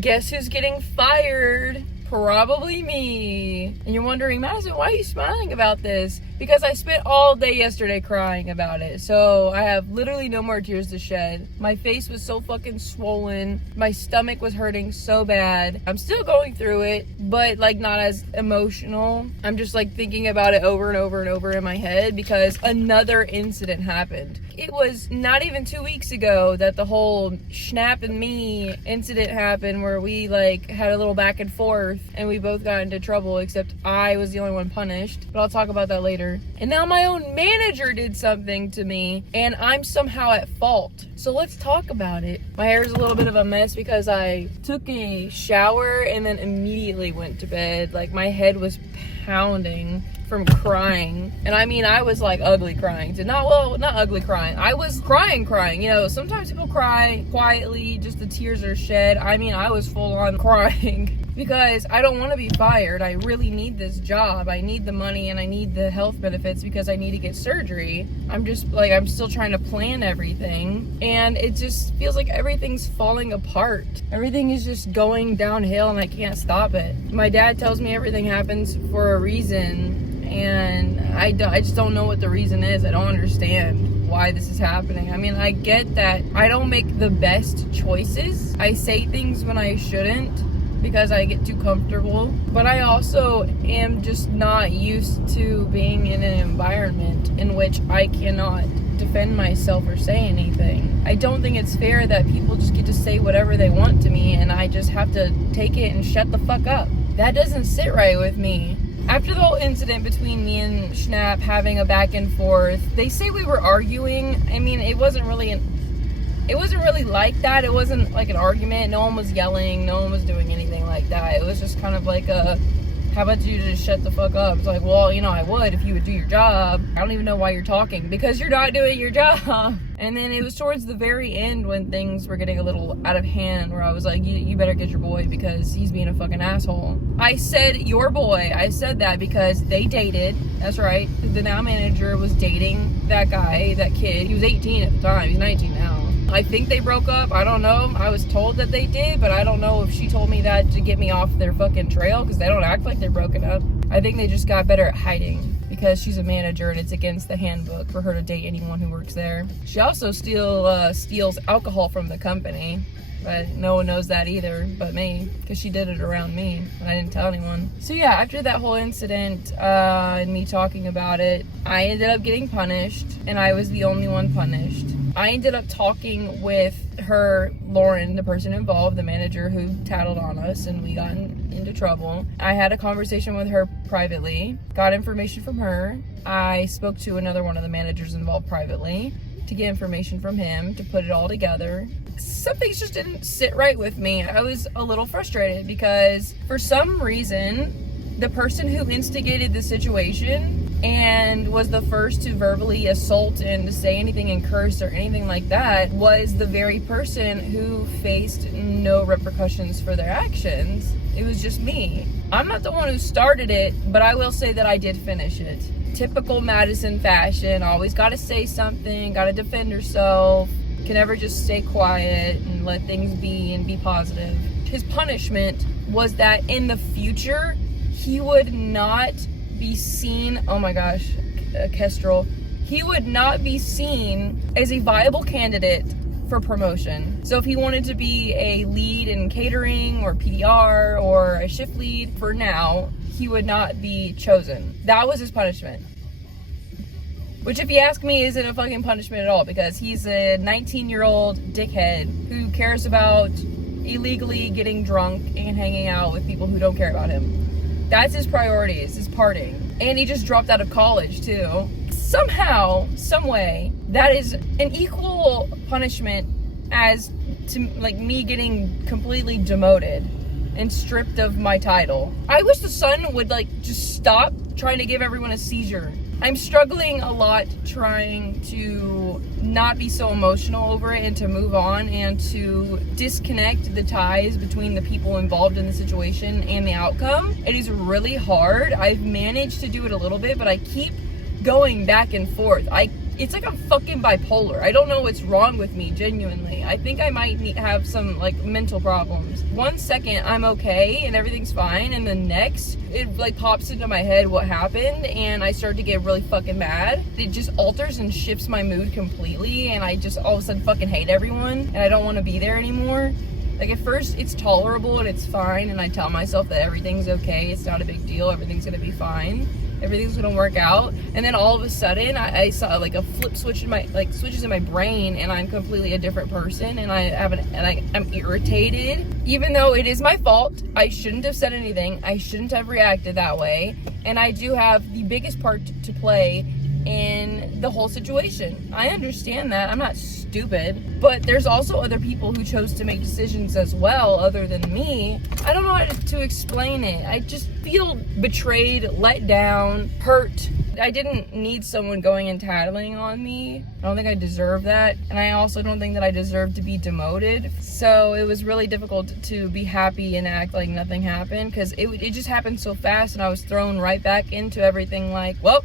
Guess who's getting fired? Probably me. And you're wondering, Madison, why are you smiling about this? Because I spent all day yesterday crying about it. So I have literally no more tears to shed. My face was so fucking swollen. My stomach was hurting so bad. I'm still going through it, but like not as emotional. I'm just like thinking about it over and over and over in my head because another incident happened. It was not even 2 weeks ago that the whole Schnapp and me incident happened where we like had a little back and forth and we both got into trouble, except I was the only one punished. But I'll talk about that later. And now my own manager did something to me and I'm somehow at fault. So let's talk about it. My hair is a little bit of a mess because I took a shower and then immediately went to bed. Like my head was pounding from crying. And I mean, I was like ugly crying. Not ugly crying. I was crying. You know, sometimes people cry quietly, just the tears are shed. I mean, I was full on crying because I don't want to be fired. I really need this job. I need the money and I need the health benefits because I need to get surgery. I'm still trying to plan everything. And it just feels like everything's falling apart. Everything is just going downhill and I can't stop it. My dad tells me everything happens for a reason. And I just don't know what the reason is. I don't understand why this is happening. I mean, I get that I don't make the best choices. I say things when I shouldn't because I get too comfortable. But I also am just not used to being in an environment in which I cannot defend myself or say anything. I don't think it's fair that people just get to say whatever they want to me and I just have to take it and shut the fuck up. That doesn't sit right with me. After the whole incident between me and Schnapp having a back and forth, they say we were arguing. I mean, it wasn't really like that. It wasn't like an argument. No one was yelling. No one was doing anything like that. It was just kind of like how about you just shut the fuck up? It's like, well, you know, I would if you would do your job. I don't even know why you're talking because you're not doing your job. And then it was towards the very end when things were getting a little out of hand where I was like, you better get your boy because he's being a fucking asshole. I said your boy. I said that because they dated. That's right. The now manager was dating that guy, that kid. He was 18 at the time. He's 19 now. I think they broke up. I don't know. I was told that they did, but I don't know if she told me that to get me off their fucking trail because they don't act like they're broken up. I think they just got better at hiding because she's a manager and it's against the handbook for her to date anyone who works there. She also steals alcohol from the company, but no one knows that either but me because she did it around me and I didn't tell anyone. So yeah, after that whole incident and me talking about it, I ended up getting punished and I was the only one punished. I ended up talking with her, Lauren, the person involved, the manager who tattled on us and we got into trouble. I had a conversation with her privately, got information from her. I spoke to another one of the managers involved privately to get information from him to put it all together. Some things just didn't sit right with me. I was a little frustrated because for some reason, the person who instigated the situation and was the first to verbally assault and to say anything and curse or anything like that was the very person who faced no repercussions for their actions. It was just me. I'm not the one who started it, but I will say that I did finish it. Typical Madison fashion, always gotta say something, gotta defend herself, can never just stay quiet and let things be and be positive. His punishment was that in the future, he would not be seen, oh my gosh, Kestrel, he would not be seen as a viable candidate for promotion. So if he wanted to be a lead in catering or PDR or a shift lead for now, he would not be chosen. That was his punishment. Which, if you ask me, isn't a fucking punishment at all because he's a 19-year-old dickhead who cares about illegally getting drunk and hanging out with people who don't care about him. That's his priority, is his partying. And he just dropped out of college, too. Somehow, some way, that is an equal punishment as to, like, me getting completely demoted and stripped of my title. I wish the sun would, like, just stop trying to give everyone a seizure. I'm struggling a lot trying to not be so emotional over it and to move on and to disconnect the ties between the people involved in the situation and the outcome. It is really hard. I've managed to do it a little bit, but I keep going back and forth. it's like I'm fucking bipolar. I don't know what's wrong with me, genuinely. I think I might have some like mental problems. 1 second I'm okay and everything's fine, and the next it like pops into my head what happened, and I start to get really fucking mad. It just alters and shifts my mood completely, and I just all of a sudden fucking hate everyone, and I don't want to be there anymore. Like, at first it's tolerable and it's fine, and I tell myself that everything's okay, it's not a big deal, everything's gonna be fine, everything's gonna work out. And then all of a sudden I saw like a flip switch in my like switches in my brain, and I'm completely a different person, and I'm irritated, even though it is my fault. I shouldn't have said anything, I shouldn't have reacted that way, and I do have the biggest part to play in the whole situation. I understand that, I'm not stupid, but there's also other people who chose to make decisions as well other than me. I don't know how to explain it. I just feel betrayed, let down, hurt. I didn't need someone going and tattling on me. I don't think I deserve that, and I also don't think that I deserve to be demoted. So it was really difficult to be happy and act like nothing happened, because it just happened so fast, and I was thrown right back into everything like, well,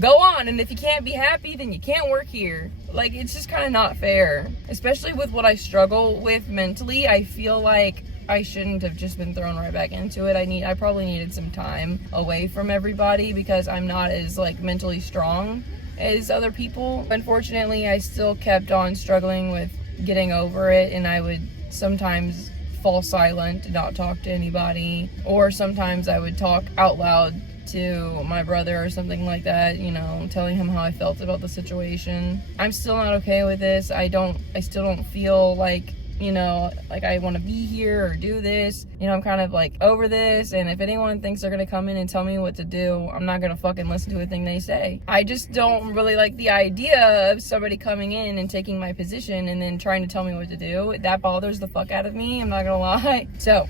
go on, and if you can't be happy, then you can't work here. Like, it's just kind of not fair. Especially with what I struggle with mentally, I feel like I shouldn't have just been thrown right back into it. I probably needed some time away from everybody, because I'm not as like mentally strong as other people. Unfortunately, I still kept on struggling with getting over it, and I would sometimes fall silent, not talk to anybody, or sometimes I would talk out loud to my brother or something like that, you know, telling him how I felt about the situation. I'm still not okay with this. I still don't feel like, you know, like I want to be here or do this. You know, I'm kind of like over this, and if anyone thinks they're gonna come in and tell me what to do, I'm not gonna fucking listen to a thing they say. I just don't really like the idea of somebody coming in and taking my position and then trying to tell me what to do. That bothers the fuck out of me, I'm not gonna lie. So,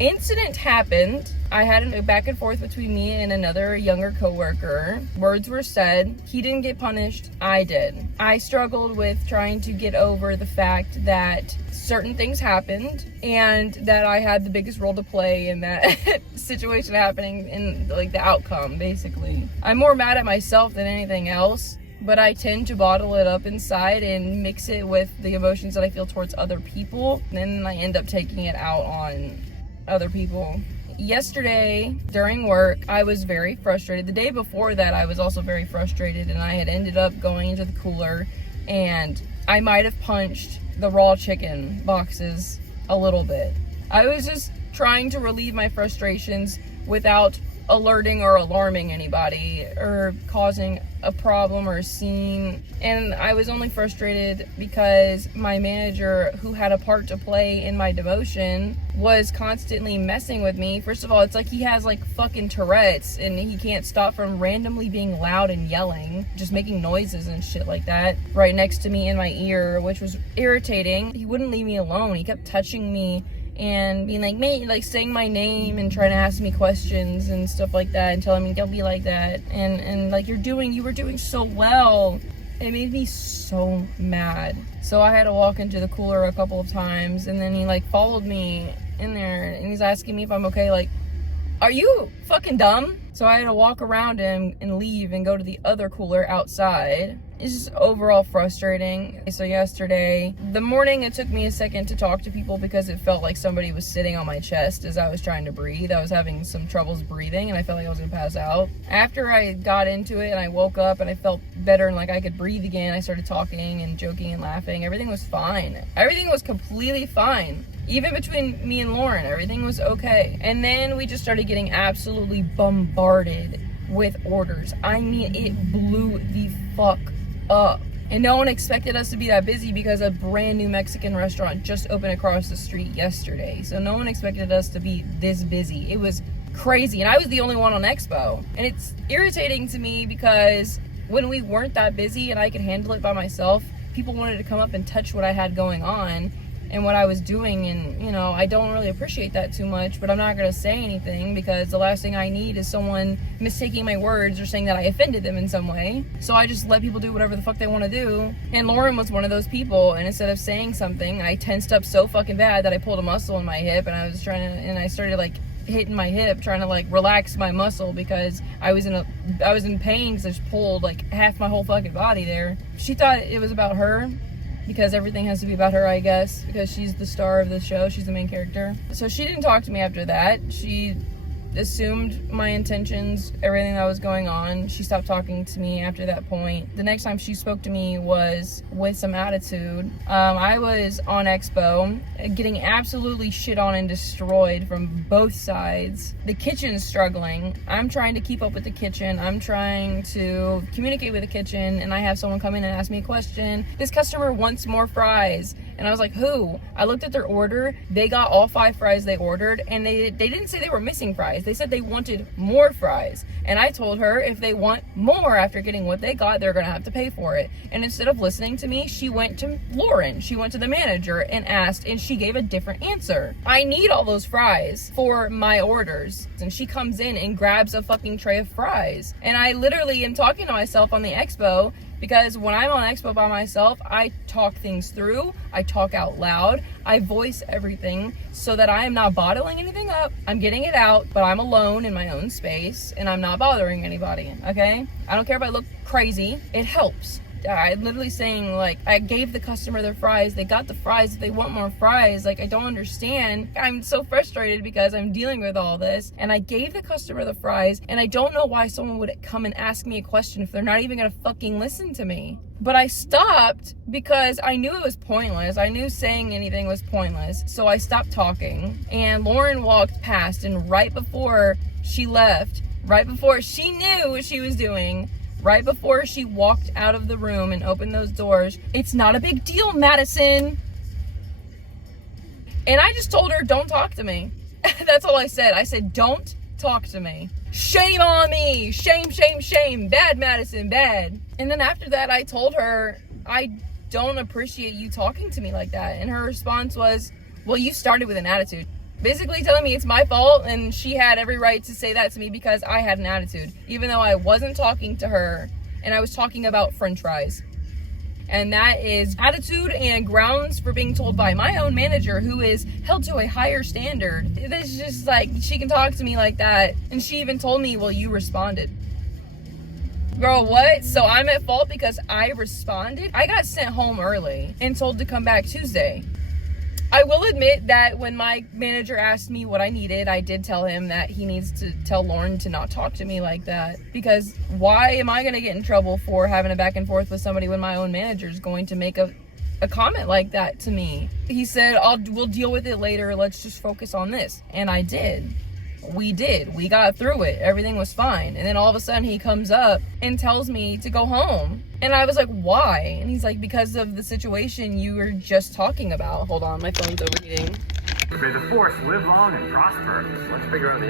incident happened. I had a back and forth between me and another younger coworker. Words were said. He didn't get punished, I did. I struggled with trying to get over the fact that certain things happened, and that I had the biggest role to play in that situation happening, in like the outcome, basically. I'm more mad at myself than anything else, but I tend to bottle it up inside and mix it with the emotions that I feel towards other people, and then I end up taking it out on other people. Yesterday during work, I was very frustrated. The day before that, I was also very frustrated, and I had ended up going into the cooler, and I might have punched the raw chicken boxes a little bit. I was just trying to relieve my frustrations without alerting or alarming anybody or causing a problem or a scene. And I was only frustrated because my manager, who had a part to play in my demotion, was constantly messing with me. First of all, it's like he has like fucking Tourette's, and he can't stop from randomly being loud and yelling, just making noises and shit like that right next to me in my ear, which was irritating. He wouldn't leave me alone. He kept touching me and being like, mate, like saying my name and trying to ask me questions and stuff like that, and telling me don't be like that, and like you were doing so well. It made me so mad. So I had to walk into the cooler a couple of times, and then he like followed me in there, and he's asking me if I'm okay. Like, are you fucking dumb? So I had to walk around him and leave and go to the other cooler outside. It's just overall frustrating. So yesterday, the morning, it took me a second to talk to people because it felt like somebody was sitting on my chest as I was trying to breathe. I was having some troubles breathing, and I felt like I was gonna pass out. After I got into it and I woke up and I felt better and like I could breathe again, I started talking and joking and laughing. Everything was fine. Everything was completely fine. Even between me and Lauren, everything was okay. And then we just started getting absolutely bombarded with orders. I mean, it blew the fuck up. And no one expected us to be that busy because a brand new Mexican restaurant just opened across the street yesterday. So no one expected us to be this busy. It was crazy. And I was the only one on Expo. And it's irritating to me because when we weren't that busy and I could handle it by myself, people wanted to come up and touch what I had going on and what I was doing, and you know, I don't really appreciate that too much, but I'm not gonna say anything because the last thing I need is someone mistaking my words or saying that I offended them in some way. So I just let people do whatever the fuck they want to do. And Lauren was one of those people, and instead of saying something, I tensed up so fucking bad that I pulled a muscle in my hip, and I started like hitting my hip, trying to like relax my muscle because I was in pain because I just pulled like half my whole fucking body there. She thought it was about her because everything has to be about her, I guess, because she's the star of the show. She's the main character. So she didn't talk to me after that. She assumed my intentions, everything that was going on. She stopped talking to me after that point. The next time she spoke to me was with some attitude. I was on Expo getting absolutely shit on and destroyed from both sides. The kitchen's struggling. I'm trying to keep up with the kitchen. I'm trying to communicate with the kitchen, and I have someone come in and ask me a question. This customer wants more fries. And I was like, who? I looked at their order. They got all 5 fries they ordered, and they didn't say they were missing fries. They said they wanted more fries. And I told her if they want more after getting what they got, they're going to have to pay for it. And instead of listening to me, she went to Lauren. She went to the manager and asked, and she gave a different answer. I need all those fries for my orders. And she comes in and grabs a fucking tray of fries. And I literally am talking to myself on the Expo, because when I'm on Expo by myself, I talk things through, I talk out loud, I voice everything so that I am not bottling anything up. I'm getting it out, but I'm alone in my own space and I'm not bothering anybody, okay? I don't care if I look crazy, it helps. I'm literally saying, like, I gave the customer their fries, they got the fries, if they want more fries, like, I don't understand. I'm so frustrated because I'm dealing with all this, and I gave the customer the fries, and I don't know why someone would come and ask me a question if they're not even gonna fucking listen to me. But I stopped because I knew it was pointless. I knew saying anything was pointless, so I stopped talking. And Lauren walked past, and right before she left, right before she knew what she was doing, right before she walked out of the room and opened those doors, "It's not a big deal, Madison." And I just told her, don't talk to me. That's all I said. I said, don't talk to me. Shame on me. Shame, shame, shame. Bad, Madison, bad. And then after that, I told her, I don't appreciate you talking to me like that. And her response was, well, you started with an attitude. Basically telling me it's my fault, and she had every right to say that to me because I had an attitude, even though I wasn't talking to her and I was talking about french fries. And that is attitude and grounds for being told by my own manager, who is held to a higher standard. It's just like, she can talk to me like that. And she even told me, well, you responded. Girl, what? So I'm at fault because I responded? I got sent home early and told to come back Tuesday. I will admit that when my manager asked me what I needed, I did tell him that he needs to tell Lauren to not talk to me like that. Because why am I going to get in trouble for having a back and forth with somebody when my own manager is going to make a comment like that to me? He said, we'll deal with it later. Let's just focus on this. And I did. We did. We got through it. Everything was fine. And then all of a sudden he comes up and tells me to go home. And I was like, why? And he's like, because of the situation you were just talking about. Hold on, my phone's overheating. May the force live long and prosper. Let's figure out the